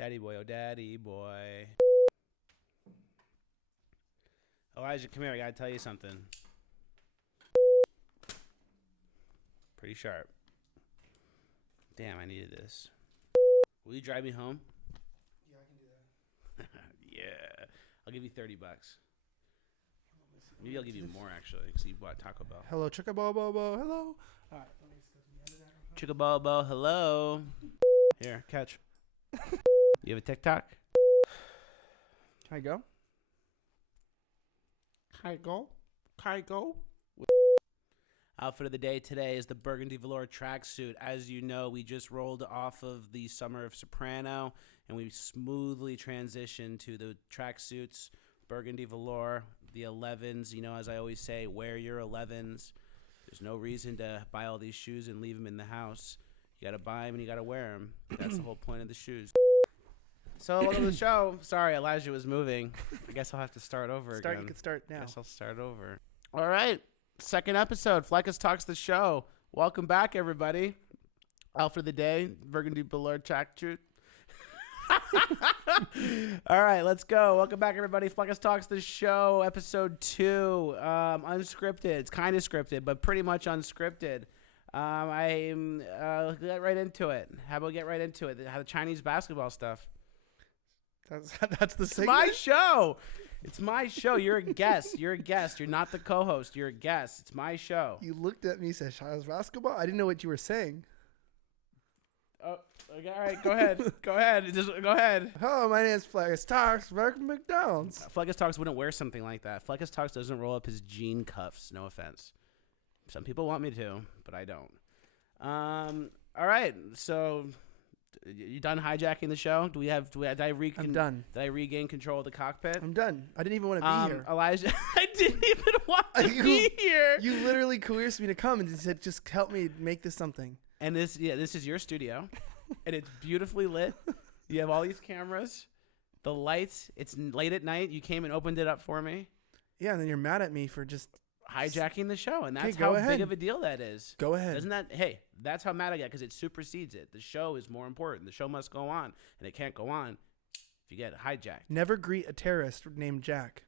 Daddy boy, oh daddy boy. Elijah, come here. I gotta tell you something. Pretty sharp. Damn, I needed this. Will you drive me home? Yeah, I can do that. Yeah. I'll give you $30. Maybe I'll give you more, actually, because you bought Taco Bell. Hello, Chicka Bobo. Hello. All right, let me just go to the end of that. Chicka Bobo, hello. Here, catch. You have a TikTok? Can I go? Can I go? Outfit of the day today is the burgundy velour tracksuit. As you know, we just rolled off of the summer of Soprano, and we smoothly transitioned to the tracksuits, burgundy velour, the 11s. You know, as I always say, wear your 11s. There's no reason to buy all these shoes and leave them in the house. You got to buy them and you got to wear them. That's the whole point of the shoes. So, welcome to the show. Sorry, Elijah was moving. I guess I'll have to start over again. You can start now. I guess I'll start over. All right. Second episode, Fleccas Talks the Show. Welcome back, everybody. Outfit of the day, burgundy velour tracksuit. All right, let's go. Welcome back, everybody. Fleccas Talks the Show, episode 2. Unscripted. It's kind of scripted, but pretty much unscripted. Get right into it. How about get right into it? The Chinese basketball stuff. That's the It's segment? my show. It's my show. You're a guest. You're a guest. You're not the co-host. You're a guest. It's my show. You looked at me and said, Child's basketball? I didn't know what you were saying. Oh, okay, all right. Go ahead. Go ahead. Just go ahead. Hello, my name is Fleccas Talks. Welcome to McDonald's. Fleccas Talks wouldn't wear something like that. Fleccas Talks doesn't roll up his jean cuffs. No offense. Some people want me to, but I don't. All right. So, you done hijacking the show? I'm done. Did I regain control of the cockpit? I'm done. I didn't even want to be here. Elijah, I didn't even want to be here. You literally coerced me to come and said, just help me make this something. And this is your studio, and it's beautifully lit. You have all these cameras, the lights. It's late at night. You came and opened it up for me. Yeah, and then you're mad at me for just hijacking the show, and that's Okay, go how ahead. big of a deal that is. Go ahead. Isn't that? Hey, that's how mad I get because it supersedes it. The show is more important. The show must go on, and it can't go on if you get hijacked. Never greet a terrorist named Jack.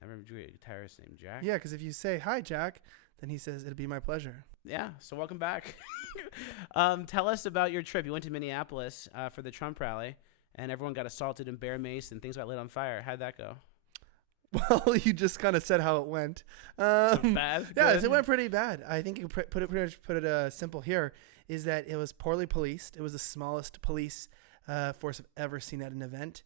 Never drew a terrorist named Jack. Yeah, because if you say, hi, Jack, then he says, it'll be my pleasure. Yeah, so welcome back. Tell us about your trip. You went to Minneapolis for the Trump rally, and everyone got assaulted in Bear Mace, and things got lit on fire. How'd that go? Well, you just kind of said how it went. Bad? Yeah, Good? it went pretty bad. I think you put it simple here is that it was poorly policed. It was the smallest police force I've ever seen at an event.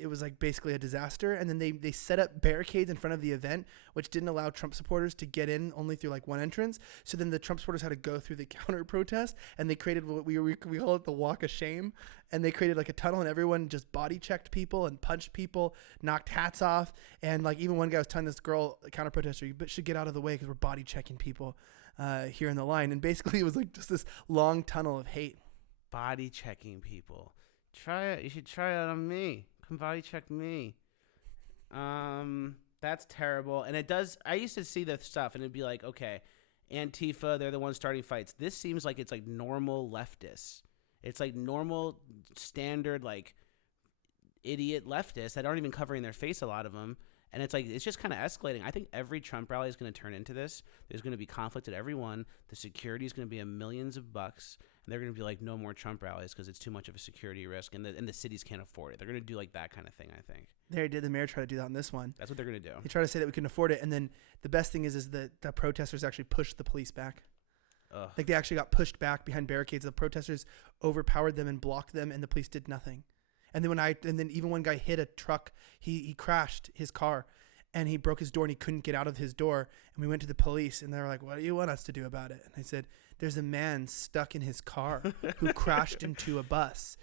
It was like basically a disaster. And then they set up barricades in front of the event, which didn't allow Trump supporters to get in only through like one entrance. So then the Trump supporters had to go through the counter protest, and they created what we call it the walk of shame. And they created like a tunnel, and everyone just body checked people and punched people, knocked hats off. And like even one guy was telling this girl, a counter protester, you should get out of the way because we're body checking people here in the line. And basically it was like just this long tunnel of hate. Body checking people. Try it. You should try it on me. Come body check me. That's terrible. And it does. I used to see the stuff and it'd be like, okay, Antifa, they're the ones starting fights. This seems like it's like normal leftists. It's like normal, standard, like idiot leftists that aren't even covering their face, a lot of them. And it's like, it's just kind of escalating. I think every Trump rally is going to turn into this. There's going to be conflict at every one. The security is going to be millions of bucks. And they're going to be like, no more Trump rallies because it's too much of a security risk. And the cities can't afford it. They're going to do like that kind of thing, I think. The mayor tried to do that on this one. That's what they're going to do. They try to say that we can afford it. And then the best thing is that the protesters actually pushed the police back. Ugh. Like they actually got pushed back behind barricades. The protesters overpowered them and blocked them, and the police did nothing. And then even one guy hit a truck. He crashed his car, and he broke his door, and he couldn't get out of his door. And we went to the police, and they were like, "What do you want us to do about it?" And I said, "There's a man stuck in his car who crashed into a bus,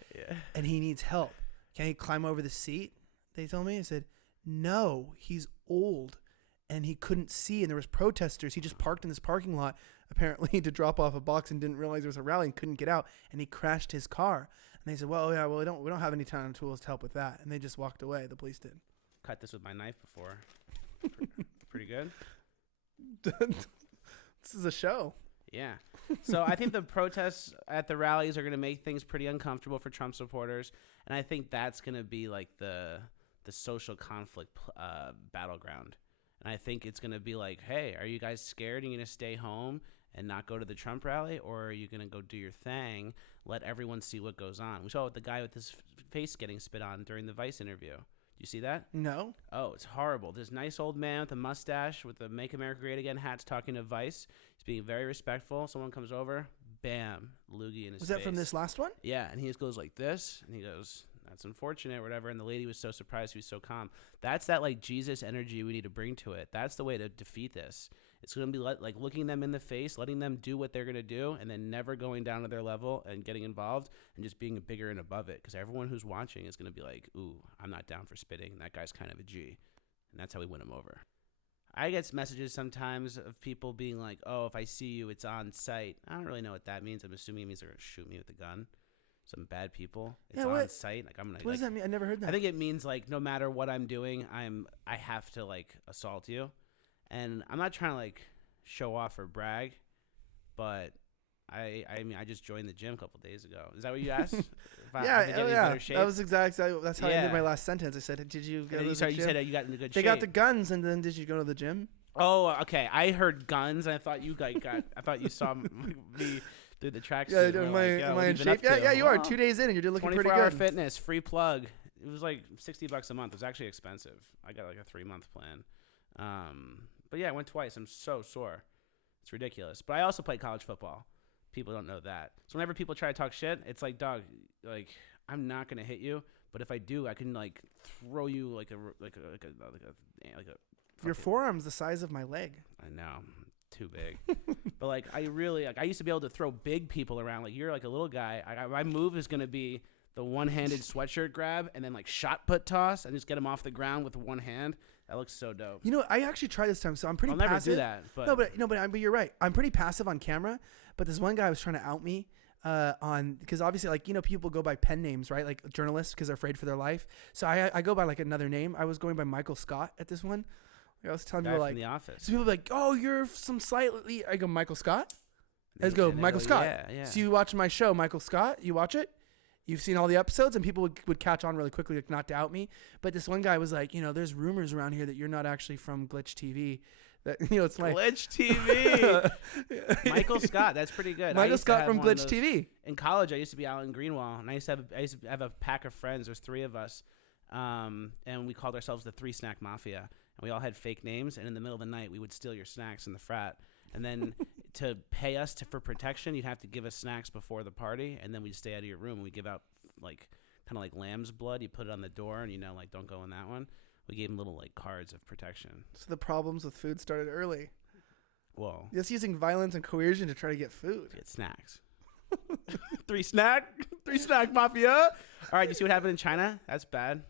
and he needs help. Can he climb over the seat?" They told me. I said, "No, he's old, and he couldn't see, and there was protesters. He just parked in this parking lot." Apparently to drop off a box and didn't realize there was a rally and couldn't get out, and he crashed his car. And they said, well, we don't have any time and tools to help with that. And they just walked away. The police did. Cut this with my knife before. Pretty good. This is a show. Yeah. So I think the protests at the rallies are going to make things pretty uncomfortable for Trump supporters, and I think that's going to be like the social conflict battleground. And I think it's going to be like, hey, are you guys scared? Are you going to stay home and not go to the Trump rally, or are you going to go do your thing, let everyone see what goes on? We saw with the guy with his face getting spit on during the Vice interview. You see that? No. Oh, it's horrible. This nice old man with a mustache with the Make America Great Again hats talking to Vice. He's being very respectful. Someone comes over, bam, loogie in his face. Was that from this last one? Yeah, and he just goes like this, and he goes, that's unfortunate or whatever, and the lady was so surprised he was so calm. That's that like Jesus energy we need to bring to it. That's the way to defeat this. It's going to be like looking them in the face, letting them do what they're going to do, and then never going down to their level and getting involved and just being bigger and above it. Because everyone who's watching is going to be like, ooh, I'm not down for spitting. That guy's kind of a G. And that's how we win him over. I get messages sometimes of people being like, oh, if I see you, it's on site. I don't really know what that means. I'm assuming it means they're going to shoot me with a gun. Some bad people. It's on site. Like I'm gonna. What does that mean? I never heard that. I think it means like no matter what I'm doing, I have to like assault you, and I'm not trying to like show off or brag, but I mean I just joined the gym a couple days ago. Is that what you asked? Yeah. That was exactly. That's how I did my last sentence. I said, "Did you go to the gym?" You said you got into good shape. They got the guns, and then did you go to the gym? Oh, okay. I heard guns, and I thought you got. I thought you saw me. Through the tracksuit. Yeah, am I in shape? Yeah, you are. 2 days in, and you're looking pretty good. 24-hour fitness, free plug. It was like $60 a month. It was actually expensive. I got like a 3-month plan. But yeah, I went twice. I'm so sore. It's ridiculous. But I also played college football. People don't know that. So whenever people try to talk shit, it's like, dog, like I'm not gonna hit you, but if I do, I can like throw you like a. Your forearm's the size of my leg. I know. Too big. But like I really like I used to be able to throw big people around. Like you're like a little guy. My move is gonna be the one-handed sweatshirt grab and then like shot put toss and just get him off the ground with one hand. That looks so dope. You know, I actually tried this time, so I'm pretty I'll passive. never do that. But you're right. I'm pretty passive on camera. But this one guy was trying to out me because obviously like people go by pen names, right? Like journalists because they're afraid for their life. So I go by like another name. I was going by Michael Scott at this one. I was telling people like, The Office. So people be like, oh, you're some slightly. I go, Michael Scott. Let's go, Michael Scott. Yeah. So you watch my show, Michael Scott. You watch it. You've seen all the episodes, and people would catch on really quickly, like not to out me. But this one guy was like, there's rumors around here that you're not actually from Glitch TV. That it's like Glitch TV. Michael Scott. That's pretty good. Michael Scott from Glitch TV. In college, I used to be out in Greenwall, and I used to have a pack of friends. There's 3 of us, and we called ourselves the 3 Snack Mafia. And we all had fake names, and in the middle of the night, we would steal your snacks in the frat. And then to pay us for protection, you'd have to give us snacks before the party, and then we'd stay out of your room. We give out like kind of like lamb's blood. You put it on the door, and like don't go in that one. We gave them little like cards of protection. So the problems with food started early. Whoa! Just using violence and coercion to try to get food. Get snacks. 3 snack mafia. All right, you see what happened in China? That's bad.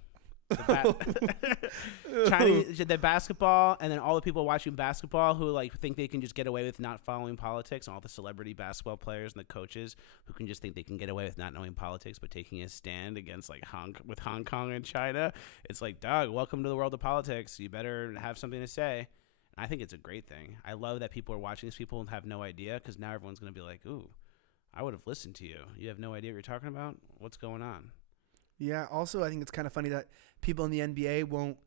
Chinese, the basketball, and then all the people watching basketball who like think they can just get away with not following politics, and all the celebrity basketball players and the coaches who can just think they can get away with not knowing politics but taking a stand against like Hong Kong and China. It's like, dog, welcome to the world of politics. You better have something to say. And I think it's a great thing. I love that people are watching these people and have no idea, because now everyone's going to be like, ooh, I would have listened to you. You have no idea what you're talking about? What's going on? Yeah. Also, I think it's kind of funny that people in the NBA won't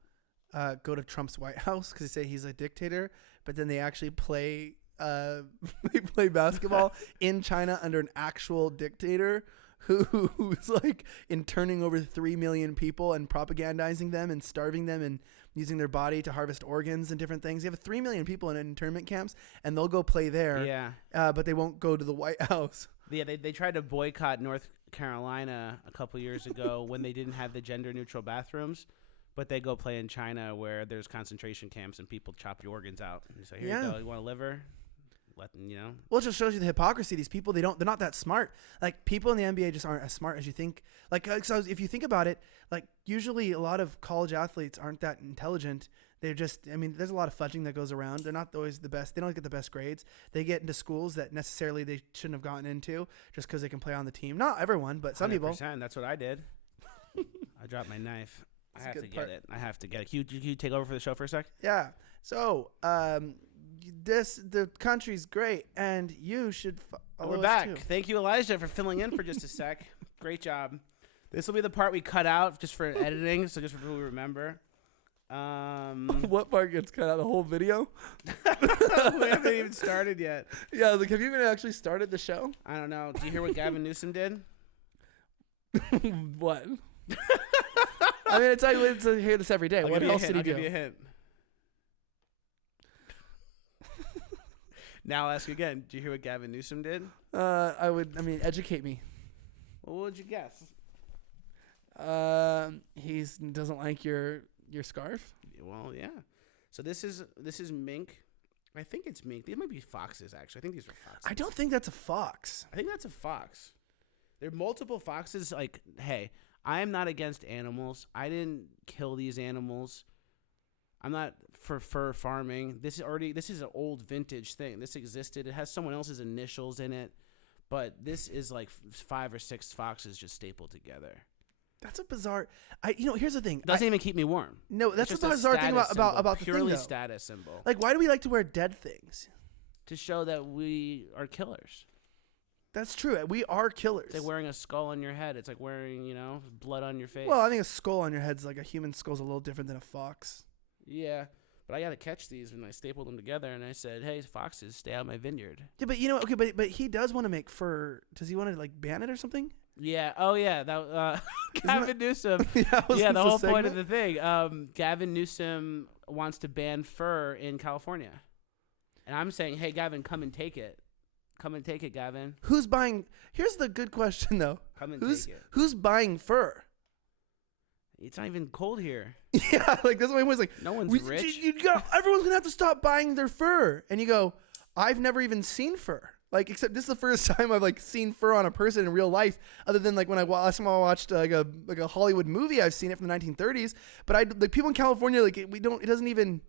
go to Trump's White House because they say he's a dictator, but then they actually play they play basketball in China under an actual dictator who's like interning over 3 million people and propagandizing them and starving them and using their body to harvest organs and different things. You have 3 million people in internment camps, and they'll go play there. Yeah. But they won't go to the White House. Yeah, they tried to boycott North Carolina a couple years ago when they didn't have the gender-neutral bathrooms, but they go play in China where there's concentration camps and people chop your organs out. And say, here you go, you want a liver? Let them, Well, it just shows you the hypocrisy. These people, they're not that smart. Like, people in the NBA just aren't as smart as you think. Like, so if you think about it, like, usually a lot of college athletes aren't that intelligent. They're just, there's a lot of fudging that goes around. They're not always the best. They don't get the best grades. They get into schools that necessarily they shouldn't have gotten into just because they can play on the team. Not everyone, but some people. That's what I did. I dropped my knife. I have to get it. Can you take over for the show for a sec? Yeah. So, the country's great, and you should follow We're us back. too. Thank you, Elijah, for filling in for just a sec. Great job. This will be the part we cut out just for editing, so just for people who remember. What part gets cut out? The whole video? We haven't even started yet. Yeah, like, have you even actually started the show? I don't know. Do you hear what Gavin Newsom did? What? I mean, I hear this every day. What else did he I'll do? give you a hint. Now I'll ask you again. Do you hear what Gavin Newsom did? Educate me. Well, what would you guess? He doesn't like your scarf. Well, yeah. So this is mink. I think it's mink. These might be foxes, actually. I think these are foxes. I don't think that's a fox. I think that's a fox. There are multiple foxes. Like, hey, I am not against animals. I didn't kill these animals. I'm not for fur farming. This is an old vintage thing. This existed. It has someone else's initials in it, but this is like 5 or 6 foxes just stapled together. That's a bizarre. Here's the thing. Doesn't even keep me warm. No, that's It's a just bizarre thing status symbol, about the thing, purely though. status symbol. Like, why do we like to wear dead things? To show that we are killers. That's true. We are killers. It's like wearing a skull on your head. It's like wearing, blood on your face. Well, I think a skull on your head's like a human skull's a little different than a fox. Yeah, but I got to catch these when I stapled them together, and I said, "Hey, foxes, stay out of my vineyard." Yeah, but he does want to make fur. Does he want to like ban it or something? Yeah. Oh, yeah. That Gavin Newsom. Yeah, the whole point of the thing. Gavin Newsom wants to ban fur in California, and I'm saying, "Hey, Gavin, come and take it. Come and take it, Gavin." Who's buying? Here's the good question, though. Come and take it. Who's buying fur? It's not even cold here. Yeah, like that's why everyone's like, No one's rich. Everyone's gonna have to stop buying their fur. And you go, I've never even seen fur. Like, except this is the first time I've like seen fur on a person in real life, other than like when last time I watched like a Hollywood movie. I've seen it from the 1930s. But like people in California, like it doesn't even.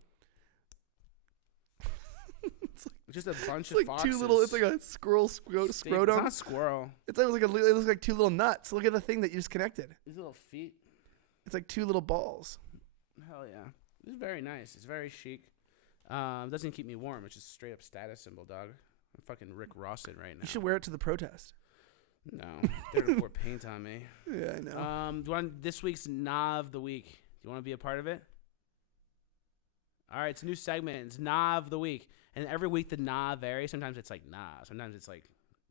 It's just a bunch It's like of foxes. two little. It's like a scrotum. It's not a squirrel. It's like it looks like two little nuts. Look at the thing that you just connected. These little feet. It's like two little balls. Hell yeah. This is very nice. It's very chic. Doesn't keep me warm. It's just straight up status symbol, dog. I'm fucking Rick Rossing right now. You should wear it to the protest. No. They're gonna pour paint on me. Yeah, I know. Do you want this week's Nah of the Week? Do you want to be a part of it? All right, it's a new segment. It's Nah of the Week. And every week the nah varies. Sometimes it's like nah. Sometimes it's like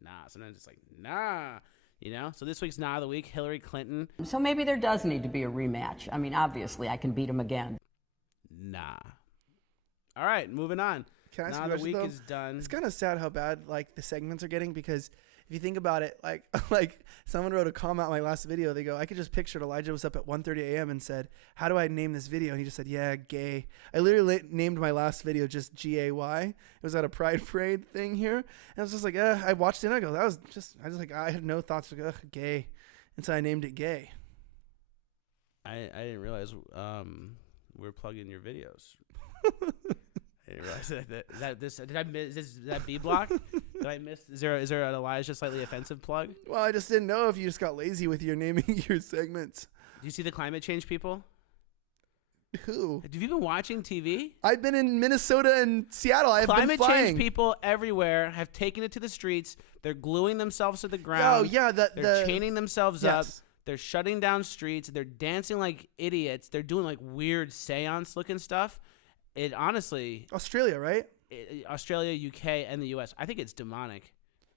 nah. Sometimes it's like nah. So this week's Nah of the Week, Hillary Clinton. So maybe there does need to be a rematch. I mean, obviously, I can beat him again. Nah. All right, moving on. Can I ask Nah you of a the Week question, is done. It's kind of sad how bad like the segments are getting, because if you think about it, like someone wrote a comment on my last video. They go, I could just picture Elijah was up at 1:30 a.m. and said, "How do I name this video?" And he just said, "Yeah, gay." I literally named my last video just GAY. It was at a Pride Parade thing here, and I was just like, I watched it and I go, I had no thoughts, like, gay, and so I named it gay. I didn't realize we were plugging your videos. I didn't realize did I miss is that B block? Did I miss? Is there an Elijah slightly offensive plug? Well, I just didn't know if you just got lazy with your naming your segments. Do you see the climate change people? Who? Have you been watching TV? I've been in Minnesota and Seattle. I've been Climate flying. change people everywhere have taken it to the streets. They're gluing themselves to the ground. Oh yeah, they're chaining themselves up. Yes. They're shutting down streets. They're dancing like idiots. They're doing like weird seance looking stuff. It honestly, Australia, right? Australia, UK, and the US. I think it's demonic.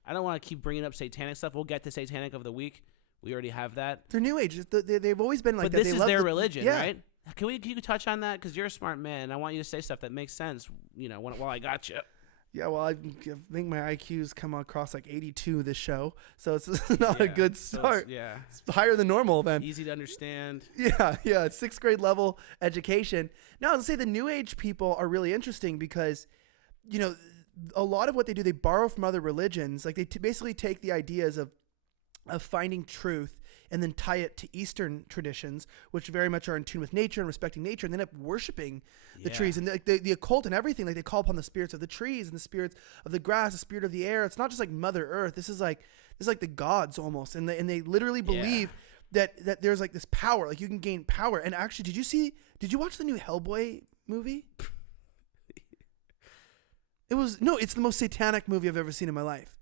I don't want to keep bringing up satanic stuff. We'll get to satanic of the week. We already have that. They're New Age. They've always been like but that. This they is love their religion, yeah. right? Can you touch on that? Because you're a smart man. I want you to say stuff that makes sense. While I got you. Yeah, well, I think my IQ's come across like 82 this show, so it's not a good start. It's higher than normal then. Easy to understand. Yeah, it's 6th grade level education. Now, I'll say the New Age people are really interesting because, a lot of what they do, they borrow from other religions. Like they basically take the ideas of finding truth and then tie it to Eastern traditions, which very much are in tune with nature and respecting nature, and they end up worshiping the trees and the occult and everything. Like they call upon the spirits of the trees and the spirits of the grass, the spirit of the air. It's not just like Mother Earth. This is like the gods almost, and they literally believe that there's like this power, like you can gain power. And actually, did you watch the new Hellboy movie? It's the most satanic movie I've ever seen in my life.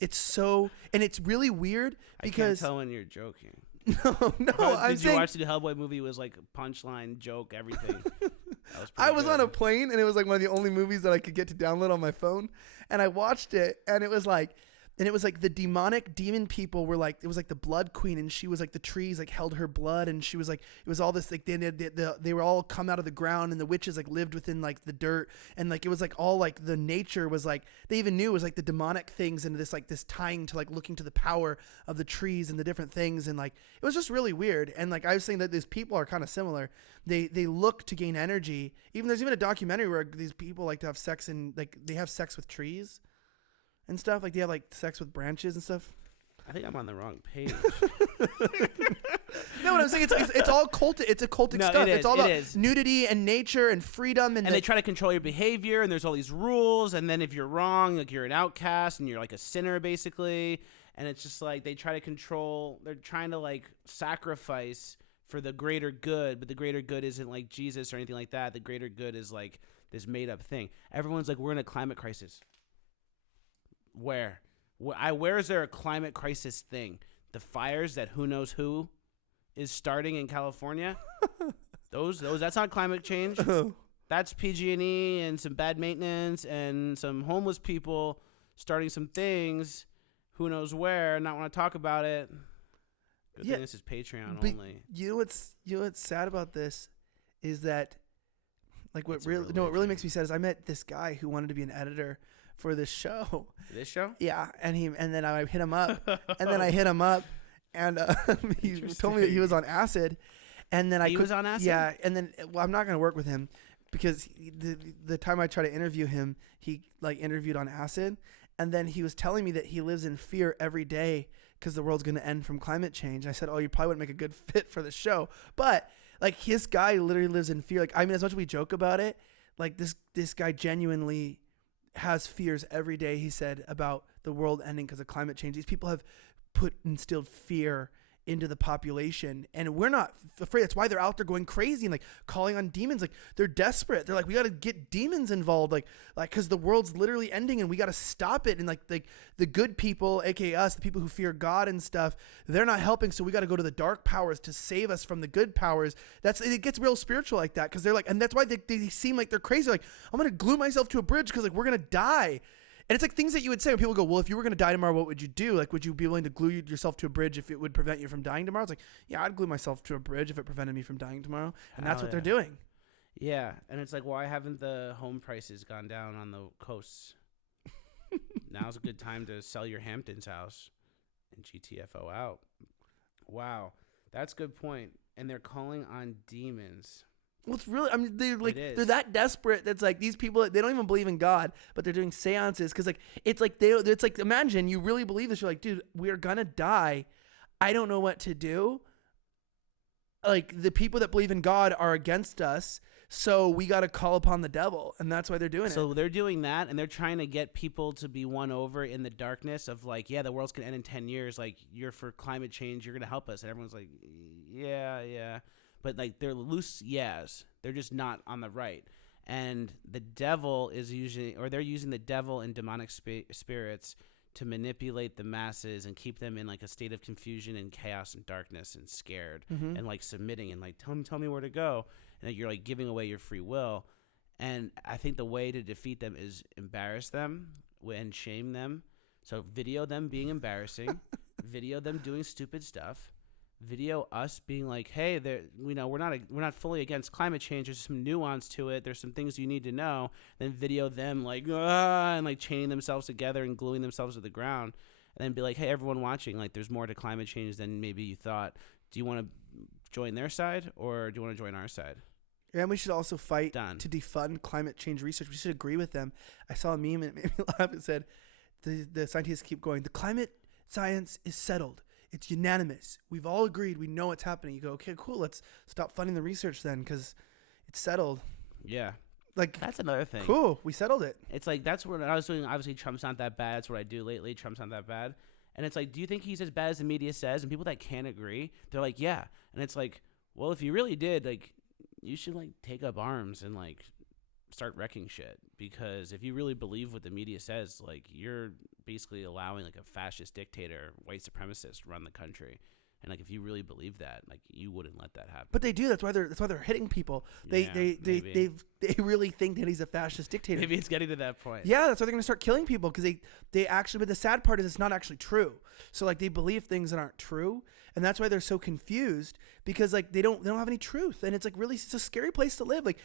And it's really weird because I can't tell when you're joking. I'm Did you watch the Hellboy movie? It was like punchline, joke, everything. I was on a plane, and it was like one of the only movies that I could get to download on my phone, and I watched it, and it was like the demon people were like, it was like the blood queen, and she was like the trees like held her blood, and she was like, it was all this like they were all come out of the ground, and the witches like lived within like the dirt, and like it was like all like the nature was like, they even knew it was like the demonic things, and this tying to like looking to the power of the trees and the different things, and like it was just really weird. And like I was saying that these people are kind of similar. They look to gain energy. There's even a documentary where these people like to have sex, and like they have sex with trees and stuff. Like they have like sex with branches and stuff. I think I'm on the wrong page. No, what I'm saying, it's all cultic. It's occultic stuff. It's all about nudity and nature and freedom. And they try to control your behavior, and there's all these rules. And then if you're wrong, like you're an outcast and you're like a sinner basically. And it's just like they try to control. They're trying to like sacrifice for the greater good, but the greater good isn't like Jesus or anything like that. The greater good is like this made up thing. Everyone's like, we're in a climate crisis. Where is there a climate crisis thing? The fires that who knows who is starting in California? those that's not climate change. That's PG&E and some bad maintenance and some homeless people starting some things. Who knows where? Not want to talk about it. Good thing this is Patreon only. You know what's sad about this is that, like, what really makes me sad is I met this guy who wanted to be an editor for this show. This show? Yeah, and then I hit him up, and he told me that he was on acid, and then he was on acid. Yeah, and then I'm not gonna work with him because the time I tried to interview him, he like interviewed on acid, and then he was telling me that he lives in fear every day because the world's going to end from climate change. I said, oh, you probably wouldn't make a good fit for the show. But like his guy literally lives in fear. Like, I mean, as much as we joke about it, like this guy genuinely has fears every day, he said, about the world ending because of climate change. These people have instilled fear into the population, and we're not afraid. That's why they're out there going crazy and like calling on demons. Like they're desperate. They're like, we got to get demons involved, like because the world's literally ending and we got to stop it. And like the good people, aka us, the people who fear God and stuff, they're not helping. So we got to go to the dark powers to save us from the good powers. It gets real spiritual like that because they're like, and that's why they seem like they're crazy. Like, I'm gonna glue myself to a bridge because like we're gonna die. And it's like things that you would say when people go, well, if you were going to die tomorrow, what would you do? Like, would you be willing to glue yourself to a bridge if it would prevent you from dying tomorrow? It's like, yeah, I'd glue myself to a bridge if it prevented me from dying tomorrow. And that's what they're doing. Yeah. And it's like, why haven't the home prices gone down on the coasts? Now's a good time to sell your Hamptons house and GTFO out. Wow. That's a good point. And they're calling on demons. Well, it's really, I mean, they're that desperate. That's like these people, they don't even believe in God, but they're doing seances. Cause like, it's like, imagine you really believe this. You're like, dude, we're gonna die. I don't know what to do. Like the people that believe in God are against us. So we got to call upon the devil. And that's why they're doing it. So they're doing that. And they're trying to get people to be won over in the darkness of like, yeah, the world's gonna end in 10 years. Like you're for climate change. You're going to help us. And everyone's like, yeah. But like they're loose yes. They're just not on the right. And the devil is they're using the devil and demonic spirits to manipulate the masses and keep them in like a state of confusion and chaos and darkness and scared and like submitting and like tell me where to go. And like, you're like giving away your free will. And I think the way to defeat them is embarrass them and shame them. So video them being embarrassing, video them doing stupid stuff. Video us being like, hey, we're not fully against climate change. There's some nuance to it. There's some things you need to know. Then video them like and like chaining themselves together and gluing themselves to the ground, and then be like, hey, everyone watching, like there's more to climate change than maybe you thought. Do you want to join their side or do you want to join our side? And we should also fight to defund climate change research. We should agree with them. I saw a meme and it made me laugh. It said the scientists keep going, the climate science is settled. It's unanimous. We've all agreed. We know what's happening. You go, okay, cool. Let's stop funding the research then because it's settled. Yeah. Like that's another thing. Cool. We settled it. It's like that's what I was doing. Obviously, Trump's not that bad. That's what I do lately. Trump's not that bad. And it's like, do you think he's as bad as the media says? And people that can't agree, they're like, yeah. And it's like, well, if you really did, like, you should like take up arms and like start wrecking shit. Because if you really believe what the media says, like, you're basically allowing like a fascist dictator, white supremacist run the country. And like, if you really believe that, like, you wouldn't let that happen. But they do. That's why they're hitting people. They really think that he's a fascist dictator. Maybe it's getting to that point. Yeah, that's why they're gonna start killing people, because they actually. But the sad part is it's not actually true. So like, they believe things that aren't true, and that's why they're so confused, because like they don't have any truth, and it's like really, it's a scary place to live. Like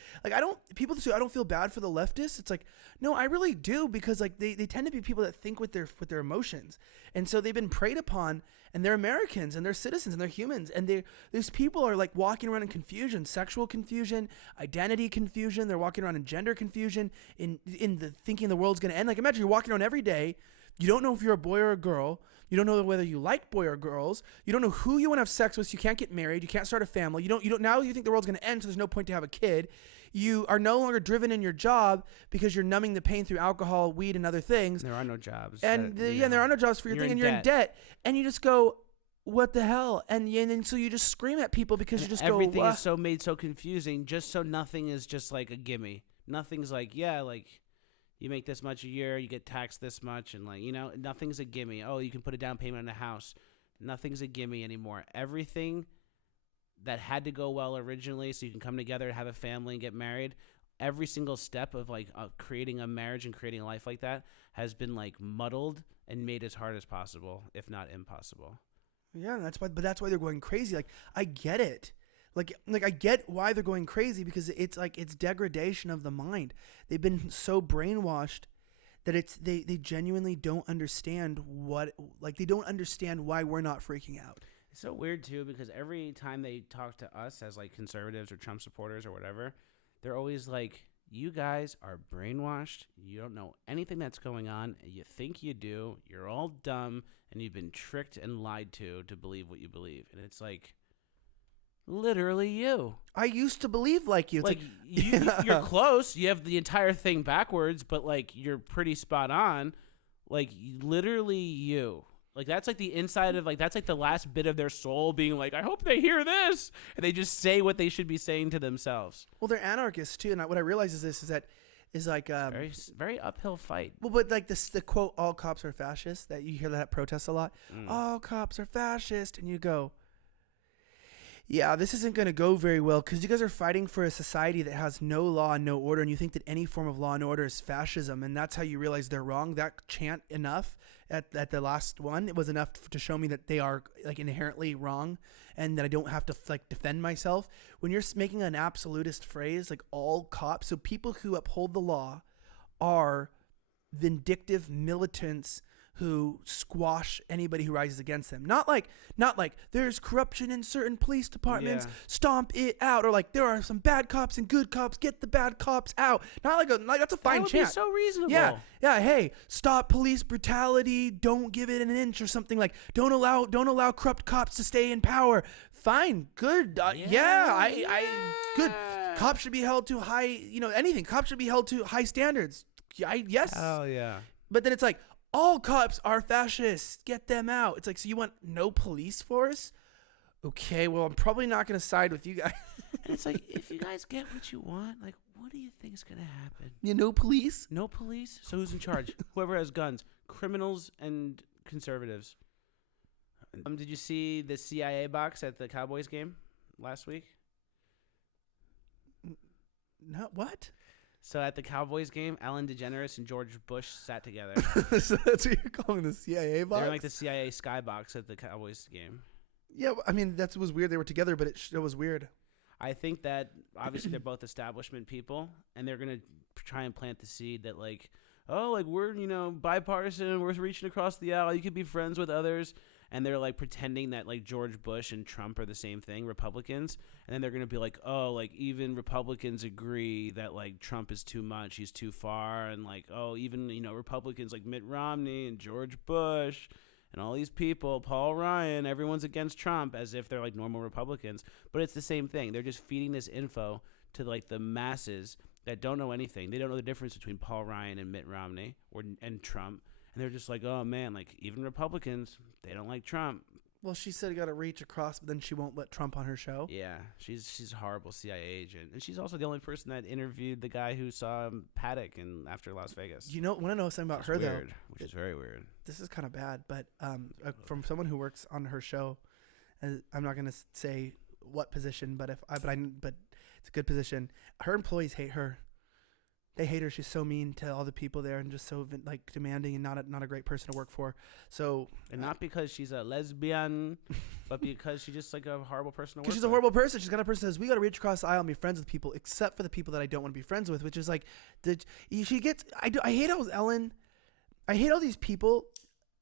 people say I don't feel bad for the leftists. It's like, no, I really do, because like they tend to be people that think with their emotions, and so they've been preyed upon. And they're Americans, and they're citizens, and they're humans, and these people are like walking around in confusion, sexual confusion, identity confusion. They're walking around in gender confusion, in the thinking the world's gonna end. Like, imagine you're walking around every day, you don't know if you're a boy or a girl, you don't know whether you like boy or girls, you don't know who you want to have sex with, so you can't get married, you can't start a family, you don't now you think the world's gonna end, so there's no point to have a kid. You are no longer driven in your job because you're numbing the pain through alcohol, weed, and other things. There are no jobs. And there are no jobs for your thing, and you're in debt. And you just go, what the hell? And then so you just scream at people because you just everything go, is so made so confusing, just so nothing is just like a gimme. Nothing's like, yeah, like, you make this much a year, you get taxed this much, and like, nothing's a gimme. Oh, you can put a down payment on a house. Nothing's a gimme anymore. Everything that had to go well originally so you can come together, have a family, and get married, every single step of like creating a marriage and creating a life like that has been like muddled and made as hard as possible, if not impossible. Yeah, that's why they're going crazy. Like, I get it. Like I get why they're going crazy, because it's like, it's degradation of the mind. They've been so brainwashed that they genuinely don't understand they don't understand why we're not freaking out. It's so weird too, because every time they talk to us as like conservatives or Trump supporters or whatever, they're always like, you guys are brainwashed. You don't know anything that's going on. You think you do. You're all dumb, and you've been tricked and lied to believe what you believe. And it's like, literally you. I used to believe like you. It's you're close. You have the entire thing backwards, but like, you're pretty spot on. Like, literally you. Like, that's like the inside of, like, that's like the last bit of their soul being like, I hope they hear this. And they just say what they should be saying to themselves. Well, they're anarchists too. And what I realize is like very, very uphill fight. Well, but like the quote, all cops are fascists, that you hear that at protests a lot. All cops are fascist. And you go, yeah, this isn't going to go very well, because you guys are fighting for a society that has no law and no order, and you think that any form of law and order is fascism, and that's how you realize they're wrong. That chant enough at the last one, it was enough to show me that they are like inherently wrong, and that I don't have to like defend myself. When you're making an absolutist phrase like all cops, so people who uphold the law are vindictive militants who squash anybody who rises against them. Not like there's corruption in certain police departments, stomp it out, or like there are some bad cops and good cops, get the bad cops out. Not like that's a fine chant. That would be so reasonable. Yeah. Hey, stop police brutality. Don't give it an inch, or something like. Don't allow corrupt cops to stay in power. Fine, good. Good. Cops should be held to high. Anything. Cops should be held to high standards. Yes. Oh yeah. But then it's like, all cops are fascists. Get them out. It's like, so you want no police force? Okay, well, I'm probably not going to side with you guys. And it's like, if you guys get what you want, like, what do you think is going to happen? No police? No police? So who's in charge? Whoever has guns. Criminals and conservatives. Did you see the CIA box at the Cowboys game last week? No, what? So at the Cowboys game, Ellen DeGeneres and George Bush sat together. So that's what you're calling the CIA box? They're like the CIA skybox at the Cowboys game. Yeah, I mean, that was weird. They were together, but it was weird. I think that obviously they're both establishment people, and they're going to try and plant the seed that like, oh, like we're, bipartisan, we're reaching across the aisle, you could be friends with others. And they're like pretending that like George Bush and Trump are the same thing, Republicans. And then they're going to be like, oh, like even Republicans agree that like Trump is too much, he's too far. And like, oh, even, Republicans like Mitt Romney and George Bush and all these people, Paul Ryan, everyone's against Trump, as if they're like normal Republicans. But it's the same thing. They're just feeding this info to like the masses that don't know anything. They don't know the difference between Paul Ryan and Mitt Romney and Trump. And they're just like, oh, man, like even Republicans, they don't like Trump. Well, she said got to reach across, but then she won't let Trump on her show. Yeah, she's a horrible CIA agent, and she's also the only person that interviewed the guy who saw Paddock after Las Vegas. You know, want to know something about her weird, though? Which is very weird. This is kind of bad, but from someone who works on her show, I'm not gonna say what position, but but it's a good position. Her employees hate her. They hate her. She's so mean to all the people there and just so like demanding and not a great person to work for. So and not because she's a lesbian, but because she's just like a horrible person to work. Because she's a horrible person. She's the kind of person that says we got to reach across the aisle and be friends with people, except for the people that I don't want to be friends with. Which is like, she gets. I hate how Ellen. I hate all these people.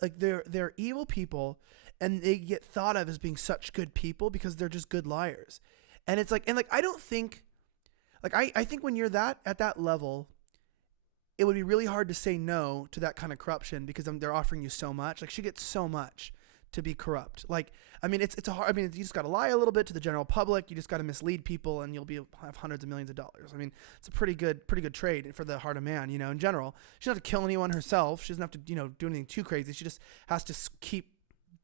Like they're evil people, and they get thought of as being such good people because they're just good liars. And it's like I don't think. Like, I think when you're at that level, it would be really hard to say no to that kind of corruption because they're offering you so much. Like, she gets so much to be corrupt. Like, I mean, it's a hard, I mean, you just got to lie a little bit to the general public. You just got to mislead people and you'll have hundreds of millions of dollars. I mean, it's a pretty good trade for the heart of man, you know, in general. She doesn't have to kill anyone herself. She doesn't have to, you know, do anything too crazy. She just has to keep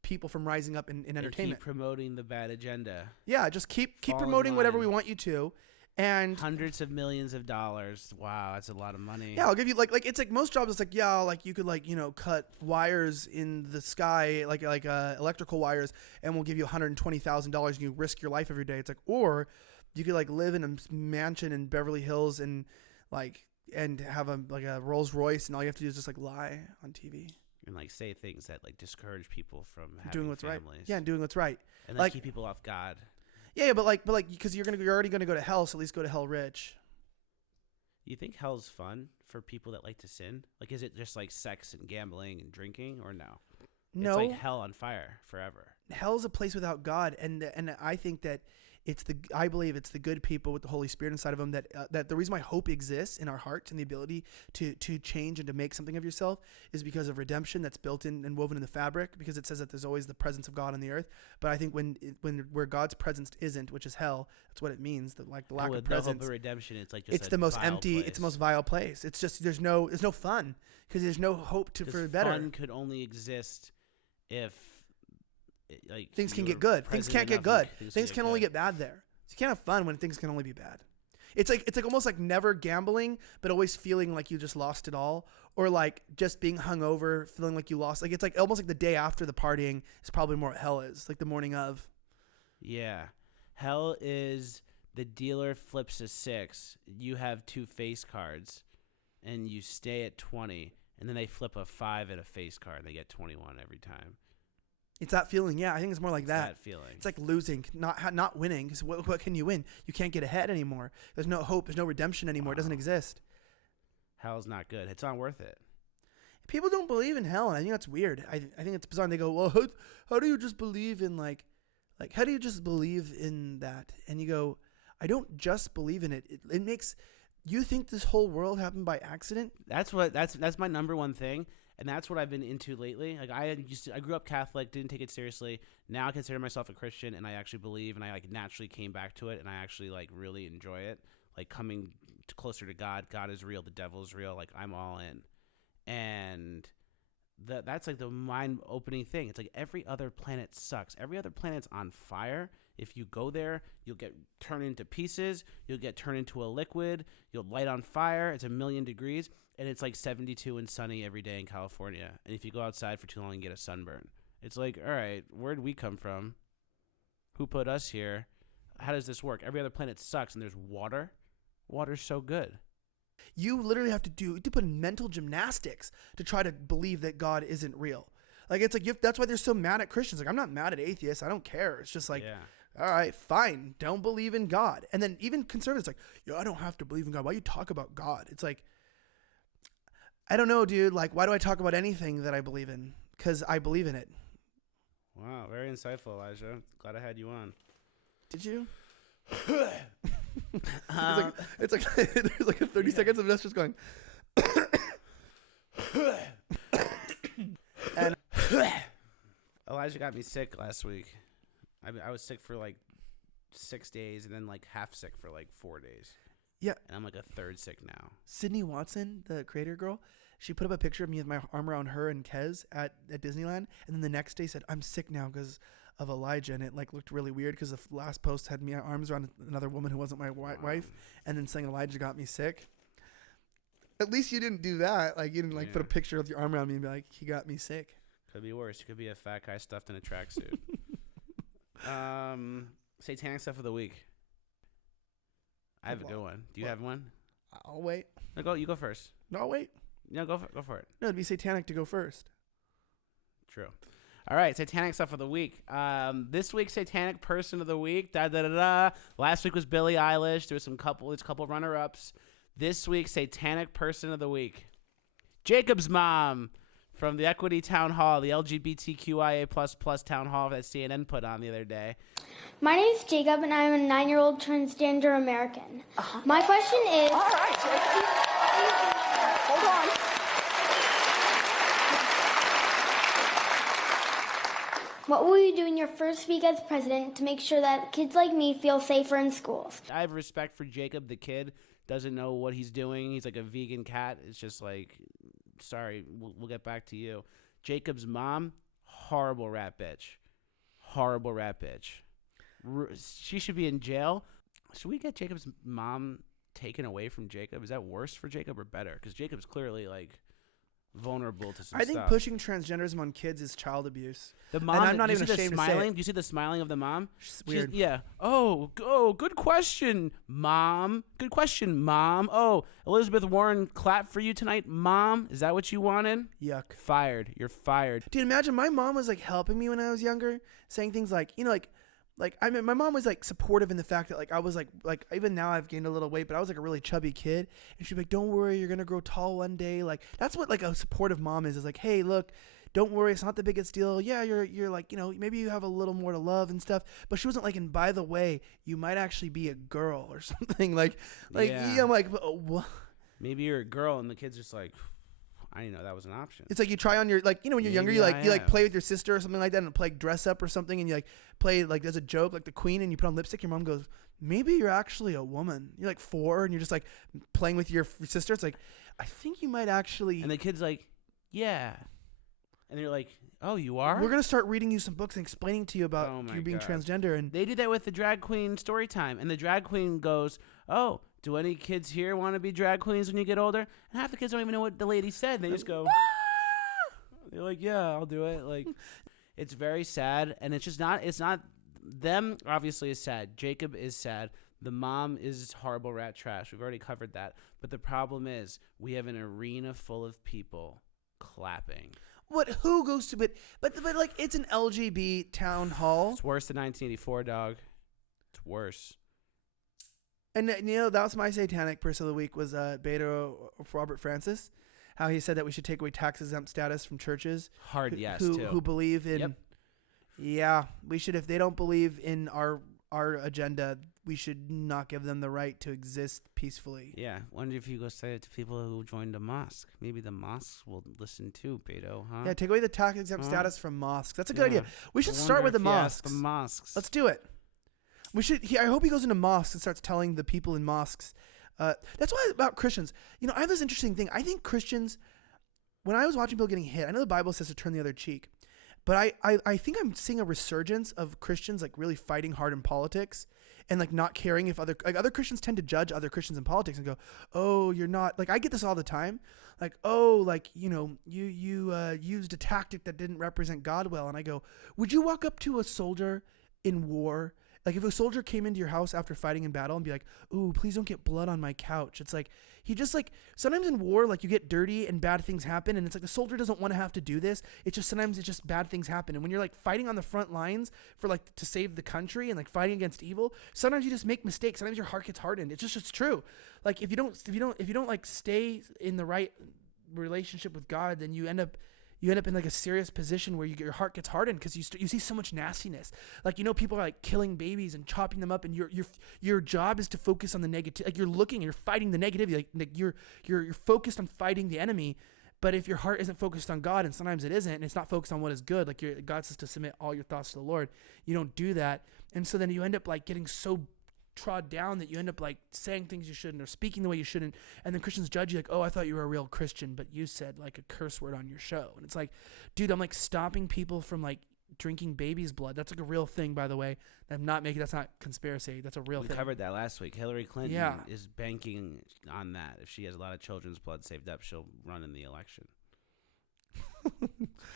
people from rising up in entertainment. Keep promoting the bad agenda. Yeah, just keep promoting whatever we want you to. And hundreds of millions of dollars. Wow, that's a lot of money. Yeah, I'll give you like it's like most jobs. It's like like you could like cut wires in the sky like electrical wires, and we'll give you $120,000. You risk your life every day. It's like, or you could like live in a mansion in Beverly Hills and have a Rolls Royce, and all you have to do is just like lie on TV and like say things that like discourage people from having doing what's families. right. Yeah, and doing what's right, and like keep people off God. Yeah, but like because you're already gonna go to hell, so at least go to hell rich. You think hell's fun for people that like to sin? Like, is it just like sex and gambling and drinking, or no? No, it's like hell on fire forever. Hell's a place without God, and I think that I believe it's the good people with the Holy Spirit inside of them that the reason why hope exists in our hearts and the ability to change and to make something of yourself is because of redemption that's built in and woven in the fabric, because it says that there's always the presence of God on the earth. But I think where God's presence isn't, which is hell, that's what it means. The lack of presence. Hope of redemption, it's like just it's the most empty. Place. It's the most vile place. It's just there's no fun because there's no hope for better. Fun could only exist if. Like things can get good. Things can't get good. Things can only get bad there. So you can't have fun when things can only be bad. It's like almost like never gambling, but always feeling like you just lost it all, or like just being hungover, feeling like you lost. Like it's like almost like the day after the partying is probably more what hell is, like the morning of. Yeah, hell is the dealer flips a 6. You have 2 face cards, and you stay at 20, and then they flip a 5 and a face card, and they get 21 every time. It's that feeling, yeah. I think it's more like that. Feeling. It's like losing, not winning. Because what can you win? You can't get ahead anymore. There's no hope. There's no redemption anymore. Wow. It doesn't exist. Hell's not good. It's not worth it. People don't believe in hell, and I think that's weird. I think it's bizarre. And they go, well, how do you just believe in like how do you just believe in that? And you go, I don't just believe in it. It makes you think this whole world happened by accident. That's my number one thing. And that's what I've been into lately. Like I grew up Catholic, didn't take it seriously. Now I consider myself a Christian, and I actually believe, and I like naturally came back to it, and I actually like really enjoy it. Like coming closer to God. God is real. The devil is real. Like I'm all in, and that's like the mind-opening thing. It's like every other planet sucks. Every other planet's on fire. If you go there, you'll get turned into pieces. You'll get turned into a liquid. You'll light on fire. It's 1,000,000 degrees. And it's like 72 and sunny every day in California. And if you go outside for too long, you get a sunburn. It's like, all right, where'd we come from? Who put us here? How does this work? Every other planet sucks, and there's water. Water's so good. You literally have to put in mental gymnastics to try to believe that God isn't real. Like it's like that's why they're so mad at Christians. Like I'm not mad at atheists. I don't care. It's just like, all right, fine, don't believe in God. And then even conservatives like, I don't have to believe in God. Why you talk about God? It's like, I don't know, dude. Like, why do I talk about anything that I believe in? Because I believe in it. Wow, very insightful, Elijah. Glad I had you on. Did you? It's like there's like 30 seconds of us just going. And Elijah got me sick last week. I was sick for like 6 days, and then like half sick for like 4 days. Yeah. And I'm like a third sick now. Sydney Watson, the creator girl, she put up a picture of me with my arm around her and Kez at Disneyland. And then the next day said, I'm sick now because of Elijah, and it like looked really weird because the last post had me arms around another woman who wasn't my wife, and then saying Elijah got me sick. At least you didn't do that. Like you didn't like put a picture of your arm around me and be like, he got me sick. Could be worse. You could be a fat guy stuffed in a tracksuit. Satanic stuff of the week. I have a good one. Do you have one? I'll wait. No, you go first. No, I'll wait. No, go for it. No, it'd be satanic to go first. True. All right, satanic stuff of the week. This week, satanic person of the week. Last week was Billie Eilish. There's a couple runner-ups. This week, satanic person of the week. Jacob's mom from the Equity Town Hall, the LGBTQIA++ town hall that CNN put on the other day. My name is Jacob, and I'm a 9-year-old transgender American. My question is... All right. Hold on. What will you do in your first week as president to make sure that kids like me feel safer in schools? I have respect for Jacob, the kid. Doesn't know what he's doing. He's like a vegan cat. It's just like, sorry, we'll get back to you. Jacob's mom, horrible rat bitch. Horrible rat bitch. She should be in jail. Should we get Jacob's mom taken away from Jacob? Is that worse for Jacob or better? Because Jacob's clearly like vulnerable to some I think stuff. pushing transgenderism on kids is child abuse. The mom, and I'm not do you even see the ashamed smiling? to say it. Do you see the smiling of the mom? She's weird. Yeah. Oh, good question, Mom. Good question, Mom. Oh, Elizabeth Warren clapped for you tonight, Mom. Is that what you wanted? Yuck. Fired. You're fired. Dude, imagine my mom was like helping me when I was younger, saying things like, I mean, my mom was like supportive in the fact that like I was like even now I've gained a little weight, but I was like a really chubby kid, and she'd be like, "Don't worry, you're gonna grow tall one day." Like that's what like a supportive mom is like, "Hey, look, don't worry, it's not the biggest deal. Yeah, you're like maybe you have a little more to love and stuff." But she wasn't like, "And by the way, you might actually be a girl or something." Yeah, I'm like, what? Maybe you're a girl, and the kid's just like, I didn't know that was an option. It's like you try on your when you're younger, you play with your sister or something like that, and play dress up or something, and you like play like there's a joke like the Queen, and you put on lipstick. Your mom goes, "Maybe you're actually a woman." You're like 4, and you're just like playing with your sister. It's like, I think you might actually. And the kid's like, yeah, and you're like, oh, you are. We're gonna start reading you some books and explaining to you about you being transgender. And they do that with the drag queen story time, and the drag queen goes, oh, do any kids here want to be drag queens when you get older? And half the kids don't even know what the lady said. They just go, they're like, yeah, I'll do it. Like, it's very sad, and it's not them. Obviously, is sad. Jacob is sad. The mom is horrible rat trash. We've already covered that. But the problem is, we have an arena full of people clapping. What? Who goes to? But like, it's an LGBT town hall. It's worse than 1984, dog. It's worse. And that was my satanic person of the week was Beto Robert Francis, how he said that we should take away tax exempt status from churches. Hard yes, too. Who believe in? Yep. Yeah, we should. If they don't believe in our agenda, we should not give them the right to exist peacefully. Yeah, wonder if you go say it to people who joined a mosque. Maybe the mosques will listen too, Beto, huh? Yeah, take away the tax exempt status from mosques. That's a good idea. We should start with the mosques. The mosques. Let's do it. We should. I hope he goes into mosques and starts telling the people in mosques. That's why about Christians. I have this interesting thing. I think Christians, when I was watching people getting hit, I know the Bible says to turn the other cheek, but I think I'm seeing a resurgence of Christians like really fighting hard in politics and like not caring if other Christians tend to judge other Christians in politics and go, oh, you're not like, I get this all the time. Like, oh, like, you used a tactic that didn't represent God well. And I go, would you walk up to a soldier in war? Like if a soldier came into your house after fighting in battle and be like, ooh, please don't get blood on my couch. It's like, he just like, sometimes in war, like you get dirty and bad things happen. And it's like the soldier doesn't want to have to do this. It's just, sometimes it's just bad things happen. And when you're like fighting on the front lines for like to save the country and like fighting against evil, sometimes you just make mistakes. Sometimes your heart gets hardened. It's true. Like if you don't like stay in the right relationship with God, then you end up in like a serious position where your heart gets hardened because you see so much nastiness. Like, people are like killing babies and chopping them up, and your job is to focus on the negative. Like you're looking and you're fighting the negativity. Like you're focused on fighting the enemy. But if your heart isn't focused on God, and sometimes it isn't, and it's not focused on what is good, like God says to submit all your thoughts to the Lord, you don't do that. And so then you end up like getting so trod down that you end up like saying things you shouldn't or speaking the way you shouldn't, and then Christians judge you like, oh, I thought you were a real Christian, but you said like a curse word on your show. And it's like, dude, I'm like stopping people from like drinking baby's blood. That's like a real thing, by the way. That's not conspiracy. That's a real thing. We covered that last week. Hillary Clinton Yeah. is banking on that. If she has a lot of children's blood saved up, she'll run in the election.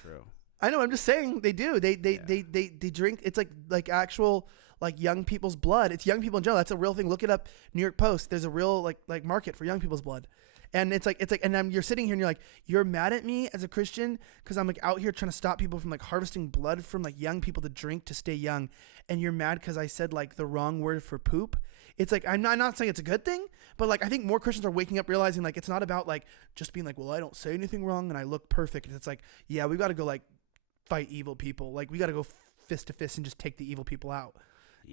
True. I know. I'm just saying they do. They drink. It's like actual like young people's blood. It's young people in general. That's a real thing. Look it up. New York Post. There's a real like market for young people's blood. And it's like, and you're sitting here and you're like, you're mad at me as a Christian because I'm like out here trying to stop people from like harvesting blood from like young people to drink to stay young. And you're mad because I said like the wrong word for poop. It's like, I'm not saying it's a good thing, but like, I think more Christians are waking up realizing like, it's not about like just being like, well, I don't say anything wrong and I look perfect. It's like, yeah, we got to go like fight evil people. Like we got to go fist to fist and just take the evil people out.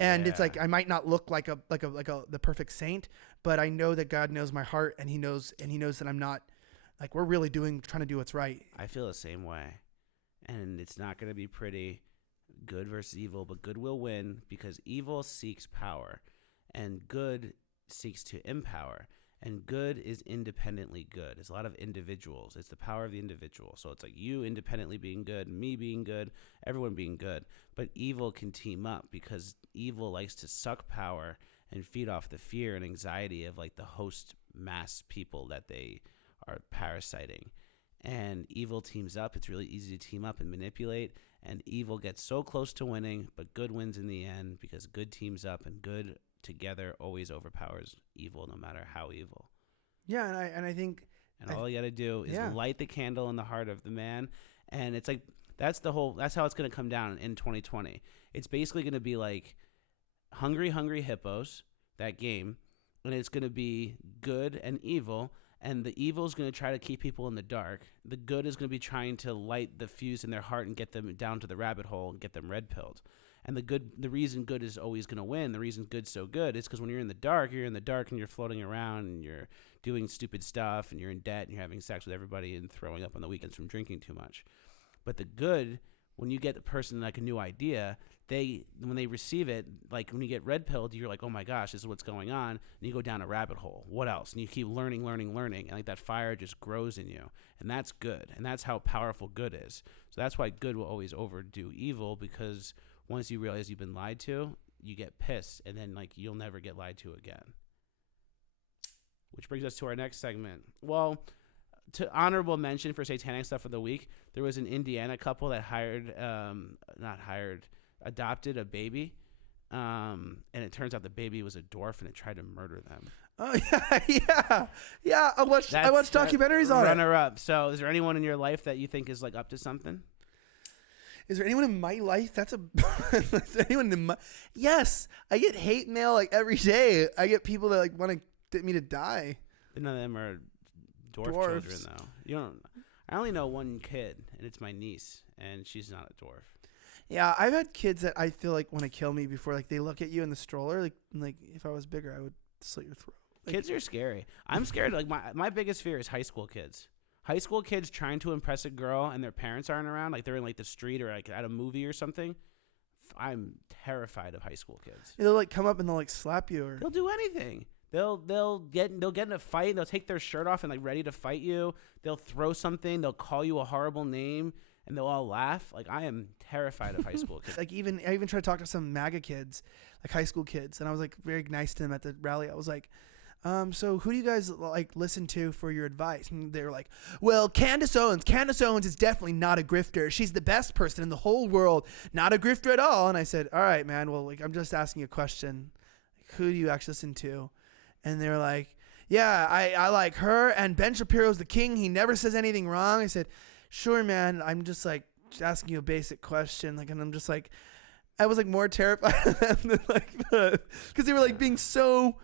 And it's like, I might not look like the perfect saint, but I know that God knows my heart and he knows that I'm not like, we're really trying to do what's right. I feel the same way. And it's not going to be pretty, good versus evil, but good will win because evil seeks power and good seeks to empower. And good is independently good. It's a lot of individuals. It's the power of the individual. So it's like you independently being good, me being good, everyone being good. But evil can team up because evil likes to suck power and feed off the fear and anxiety of like the host mass people that they are parasiting. And evil teams up. It's really easy to team up and manipulate. And evil gets so close to winning, but good wins in the end because good teams up and good together always overpowers evil, no matter how evil. Yeah, and I think, all you got to do is light the candle in the heart of the man, and it's like that's how it's going to come down in 2020. It's basically going to be like Hungry Hippos, that game, and it's going to be good and evil, and the evil is going to try to keep people in the dark. The good is going to be trying to light the fuse in their heart and get them down to the rabbit hole and get them red-pilled. And the reason good is always going to win, the reason good's so good is because when you're in the dark and you're floating around and you're doing stupid stuff and you're in debt and you're having sex with everybody and throwing up on the weekends from drinking too much. But the good, when you get the person like a new idea, when they receive it, like when you get red-pilled, you're like, oh my gosh, this is what's going on. And you go down a rabbit hole. What else? And you keep learning. And like that fire just grows in you. And that's good. And that's how powerful good is. So that's why good will always overdo evil because once you realize you've been lied to, you get pissed, and then like you'll never get lied to again. Which brings us to our next segment. Well, to honorable mention for satanic stuff of the week, there was an Indiana couple that adopted a baby, and it turns out the baby was a dwarf, and it tried to murder them. Oh yeah. I watched documentaries on it. Runner up. So, is there anyone in your life that you think is like up to something? Is there anyone in my life is there anyone in my? Yes, I get hate mail like every day. I get people that like want me to die. None of them are dwarf children, though. I only know one kid, and it's my niece, and she's not a dwarf. Yeah, I've had kids that I feel like want to kill me before. Like they look at you in the stroller, like if I was bigger, I would slit your throat. Like, kids are scary. I'm scared. Like my biggest fear is high school kids. High school kids trying to impress a girl and their parents aren't around, like they're in like the street or like at a movie or something. I'm terrified of high school kids. They'll like come up and they'll like slap you or they'll do anything. They'll get in a fight. They'll take their shirt off and like ready to fight you. They'll throw something. They'll call you a horrible name and they'll all laugh. Like I am terrified of high school kids. Like I even tried to talk to some MAGA kids, like high school kids, and I was like very nice to them at the rally. I was like, so who do you guys like listen to for your advice? And they were like, well, Candace Owens. Candace Owens is definitely not a grifter. She's the best person in the whole world. Not a grifter at all. And I said, all right, man. Well, like, I'm just asking you a question. Like, who do you actually listen to? And they were like, yeah, I like her and Ben Shapiro's the king. He never says anything wrong. I said, sure, man. I'm just like asking you a basic question. Like, and I'm just like, I was like more terrified of them than like because they were like being so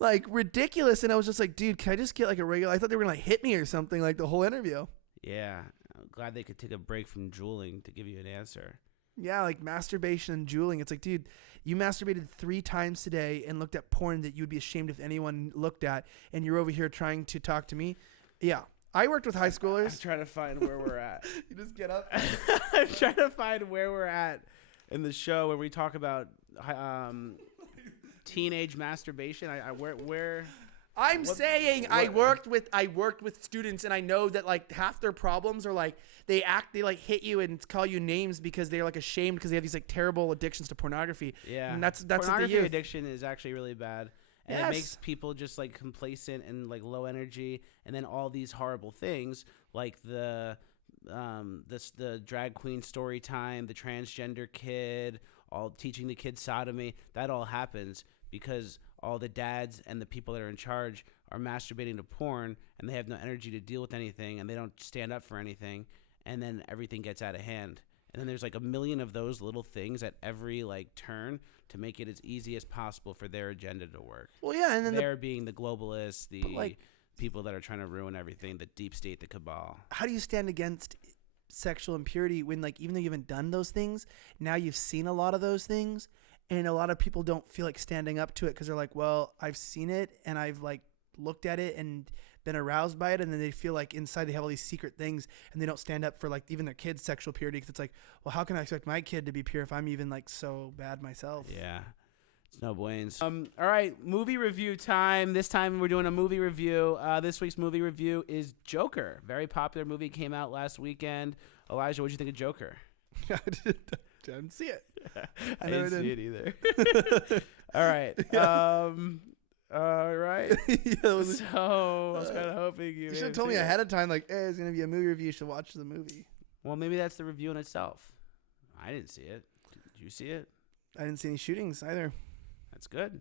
like ridiculous, and I was just like, dude, can I just get like a regular? I thought they were gonna like hit me or something like the whole interview. Yeah, I'm glad they could take a break from drooling to give you an answer. Yeah, like masturbation and drooling. It's like, dude, you masturbated 3 times today and looked at porn that you would be ashamed if anyone looked at, and you're over here trying to talk to me. Yeah, I worked with high schoolers. I'm trying to find where we're at. You just get up. I'm trying to find where we're at in the show where we talk about teenage masturbation. Where I'm saying I worked with students, and I know that like half their problems are like they like hit you and call you names because they're like ashamed because they have these like terrible addictions to pornography. Yeah, and that's pornography the youth. addiction is actually really bad, and it makes people just like complacent and like low energy, and then all these horrible things like the drag queen story time, the transgender kid, all teaching the kids sodomy. That all happens because all the dads and the people that are in charge are masturbating to porn, and they have no energy to deal with anything, and they don't stand up for anything, and then everything gets out of hand. And then there's like a million of those little things at every like turn to make it as easy as possible for their agenda to work. Well, yeah, and then they're being the globalists, the people that are trying to ruin everything, the deep state, the cabal. How do you stand against sexual impurity when like even though you haven't done those things, now you've seen a lot of those things? And a lot of people don't feel like standing up to it because they're like, well, I've seen it and I've like looked at it and been aroused by it. And then they feel like inside they have all these secret things and they don't stand up for like even their kids' sexual purity because it's like, well, how can I expect my kid to be pure if I'm even like so bad myself? Yeah, it's no buenos. All right, movie review time. This time we're doing a movie review. This week's movie review is Joker. Very popular movie, came out last weekend. Elijah, what did you think of Joker? I didn't see it. I didn't see it either. All right. All right. So I was kind of hoping you should have told me ahead of time, like, hey, it's going to be a movie review. You should watch the movie. Well, maybe that's the review in itself. I didn't see it. Did you see it? I didn't see any shootings either. That's good.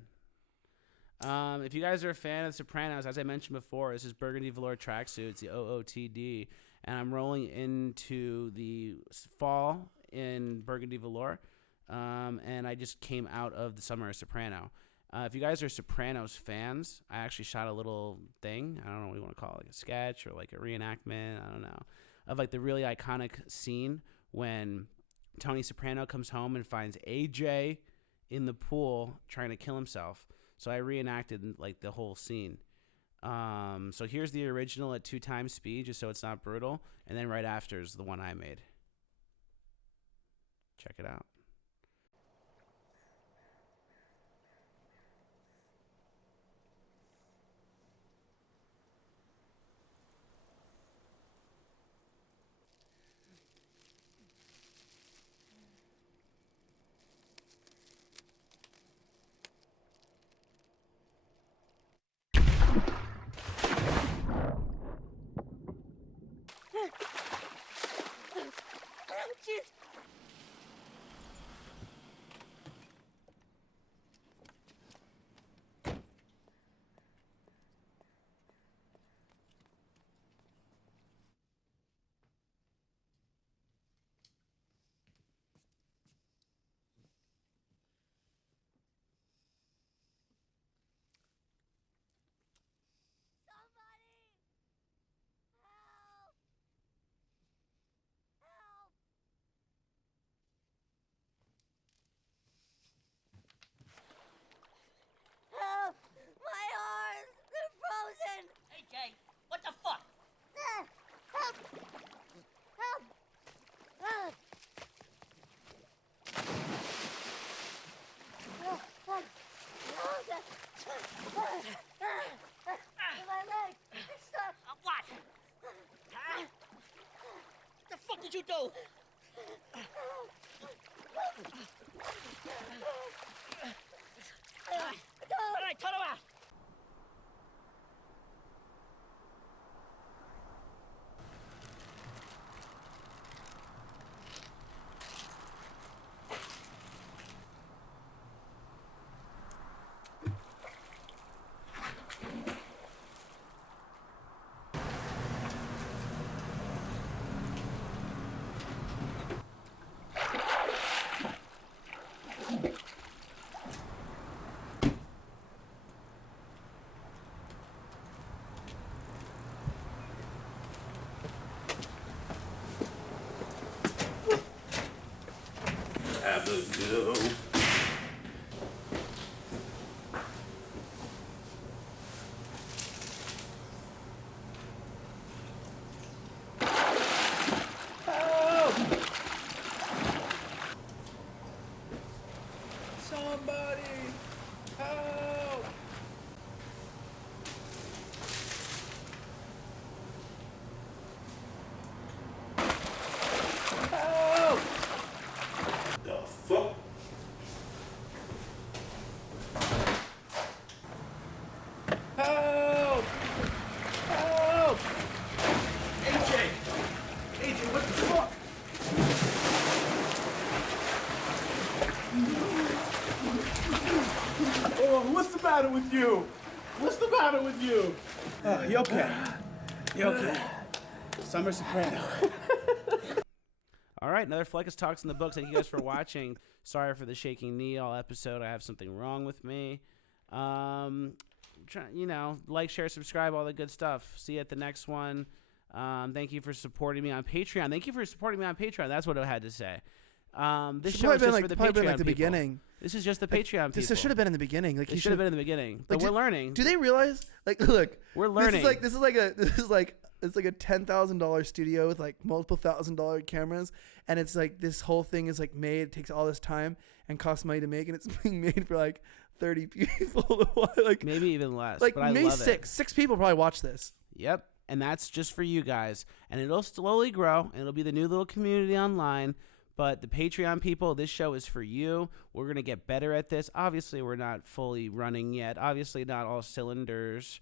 If you guys are a fan of Sopranos, as I mentioned before, this is Burgundy Velour Tracksuits, the OOTD, and I'm rolling into the fall in Burgundy Velour, and I just came out of the summer of Soprano. If you guys are Sopranos fans, I actually shot a little thing. I don't know what you want to call it, like a sketch or like a reenactment, I don't know, of like the really iconic scene when Tony Soprano comes home and finds AJ in the pool trying to kill himself. So I reenacted like the whole scene. So here's the original at 2x speed, just so it's not brutal, and then right after is the one I made. Check it out. the matter with you? What's the matter with you? Oh, you okay? You okay? Summer Soprano. All right, another Fleccas Talks in the books. Thank you guys for watching. Sorry for the shaking knee all episode. I have something wrong with me. Like, share, subscribe, all the good stuff. See you at the next one. Thank you for supporting me on Patreon. Thank you for supporting me on Patreon. That's what I had to say. This show is just for the Patreon people. Beginning. This is just the Patreon people. This should have been in the beginning. Like, it should have been in the beginning. But we're learning. Do they realize? Like, look, we're learning. This is like a $10,000 studio with like multiple $1,000 cameras, and it's like this whole thing is like made. It takes all this time and costs money to make, and it's being made for like 30 people. Like maybe even less. Like but maybe I love six people probably watch this. Yep, and that's just for you guys, and it'll slowly grow, and it'll be the new little community online. But the Patreon people, this show is for you. We're going to get better at this. Obviously, we're not fully running yet. Obviously, not all cylinders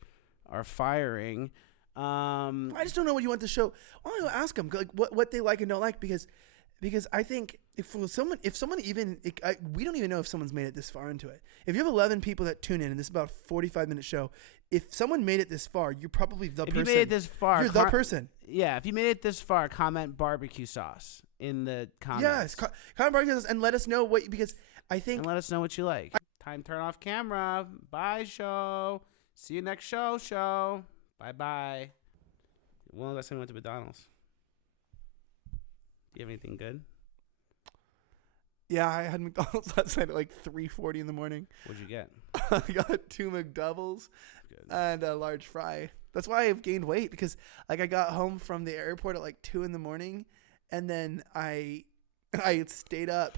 are firing. I just don't know what you want the show. Why don't you ask them like what they like and don't like? Because I think we don't even know if someone's made it this far into it. If you have 11 people that tune in, and this is about a 45-minute show, if someone made it this far, you're probably the person. If you made it this far, you're the person. Yeah, if you made it this far, comment barbecue sauce in the comments. Yes, comment barbecue sauce and let us know what, because I think. And let us know what you like. Time to turn off camera. Bye, show. See you next show. Bye-bye. When was the last time you went to McDonald's? Do you have anything good? Yeah, I had McDonald's last night at like 3:40 in the morning. What'd you get? I got 2 McDoubles and a large fry. That's why I've gained weight, because like I got home from the airport at like 2 in the morning, and then I stayed up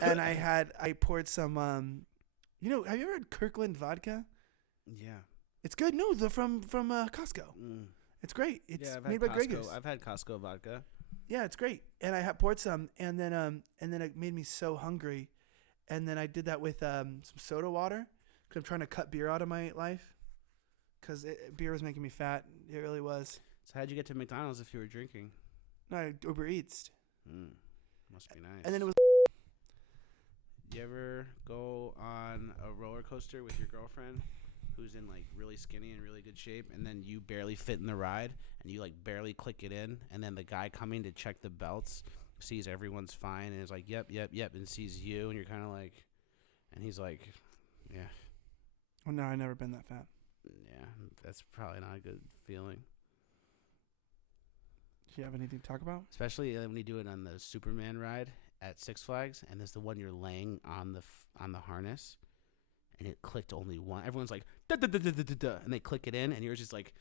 and I poured some have you ever had Kirkland vodka? Yeah. It's good. No, they're from Costco. It's great. It's made by Gregor's. I've had Costco vodka. Yeah, it's great. And I poured some, and then it made me so hungry, and then I did that with some soda water, because I'm trying to cut beer out of my life, because beer was making me fat. It really was. So how'd you get to McDonald's if you were drinking? No, I Uber Eats. Must be nice. And then it was. You ever go on a roller coaster with your girlfriend, who's in like really skinny and really good shape, and then you barely fit in the ride, and you like barely click it in, and then the guy coming to check the belts sees everyone's fine and is like, yep, and sees you, and you're kind of like, and he's like, yeah. Oh no, I've never been that fat. Yeah, that's probably not a good feeling. Do you have anything to talk about? Especially when you do it on the Superman ride at Six Flags, and there's the one you're laying on the harness, and it clicked only one. Everyone's like, da da da da da da, and they click it in, and yours just like,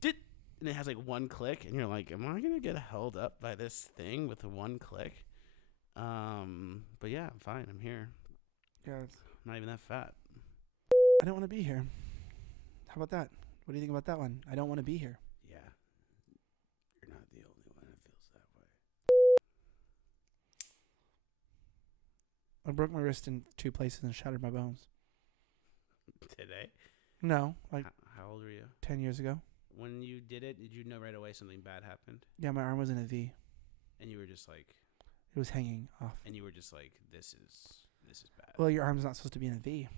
dit, and it has like one click, and you're like, am I gonna get held up by this thing with one click? But yeah, I'm fine. I'm here. Yeah, I'm not even that fat. I don't want to be here. How about that? What do you think about that one? I don't want to be here. Yeah, you're not the only one that feels that way. I broke my wrist in 2 places and shattered my bones. Today? No, like how old were you? 10 years ago. When you did it, did you know right away something bad happened? Yeah, my arm was in a V. And you were just like, it was hanging off. And you were just like, this is bad. Well, your arm's not supposed to be in a V.